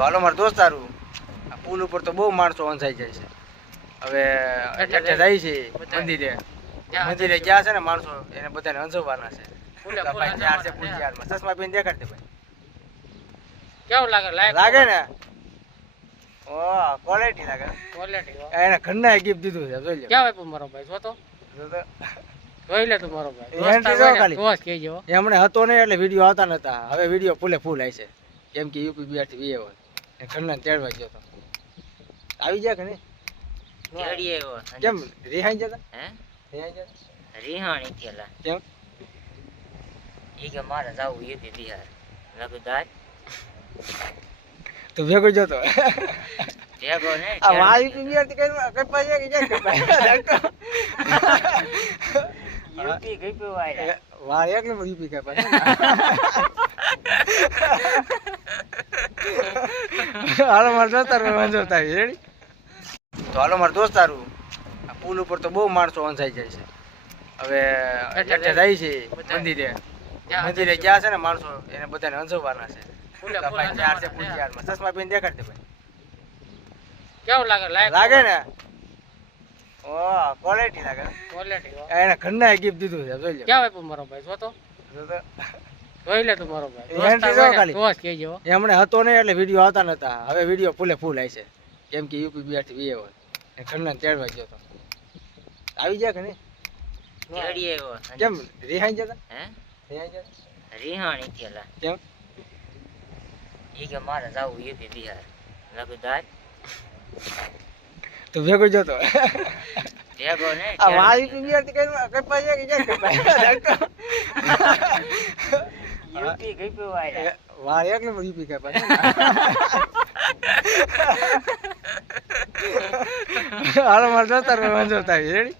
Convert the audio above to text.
તો હાલો મારા દોસ્તારું આ પુલ ઉપર તો બહુ માણસો વંચાઈ જાય છે. હવે એટલે જાય છે મંદિરે. મંદિરે ગયા છે ને માણસો એને બધાને અંજવાના છે. ભાઈ ચાર છે પુલ ચારમાં ચશ્મા પહેરીને દેખાડते ભાઈ કેવું લાગે લાગે ને ઓ ક્વોલિટી લાગે ક્વોલિટી એને ઘરના ગિફ્ટ દીધું છે જોઈ લો ક્યાં વાપો મારો ભાઈ જો તો જોઈ લે તું મારો ભાઈ એન્ટ્રી જો ખાલી દોસ્ત કહેજો એમણે હતો ને એટલે વિડીયો આવતા નતા. હવે વિડીયો ફૂલે ફૂલ આવી છે કેમ કે યુપી બિહાર થી વીએ હોય એ ઘરના તેડવા ગયો તો આવી જાય કે નહીં તેડી આવ્યો કેમ રિહાઈ જતા હે રિહાઈ જતા રિહાણી થયેલા કેમ ઈ કે મારે જાવું યુપી બિહાર લગદાર તું ભેગો જતો ભેગો ને આ વા યુપી બિહાર થી કઈ પાસે કે જાય યુપી ગઈ પીવાય વા એકને યુપી કઈ પાસે હાલો મારા દોસ્તાર વાંધો થાય રેડી. તો હાલો મારા દોસ્તારું આ પુલ ઉપર તો બહુ માણસો વંચાઈ જાય છે. હવે એટલે જાય છે મંદિરે. મંદિરે ગયા છે ને માણસો એને બધાને અંજવાના છે. ભાઈ ચાર છે પુલ ચારમાં ચશ્મા પહેરીને દેખાડते ભાઈ કેવું લાગે લાગે ને ઓ ક્વોલિટી લાગે ક્વોલિટી એને ઘરના ગિફ્ટ દીધું છે જોઈ લો ક્યાં વાપો મારો ભાઈ જો તો જોઈ લે તું મારો ભાઈ એન્ટ્રી જો ખાલી દોસ્ત કહેજો એમણે હતો ને એટલે વિડીયો આવતા નતા. હવે વિડીયો ફૂલે ફૂલ આવી છે કેમ કે યુપી બિહાર થી વીએ હોય એ ઘરના તેડવા ગયો તો આવી જાય કે નહીં તેડી આવ્યો કેમ રિહાઈ જતા હે રિહાઈ જતા રિહાણી થયેલા કેમ ઈ કે મારે જાવું યુપી બિહાર લગદાર તું ભેગો જતો ભેગો ને આ વા યુપી બિહાર થી કઈ પાસે કે જાય યુપી ગઈ પીવાય વા એકને યુપી કઈ પાસે હાલો મારા દોસ્તાર વાંધો થાય રેડી.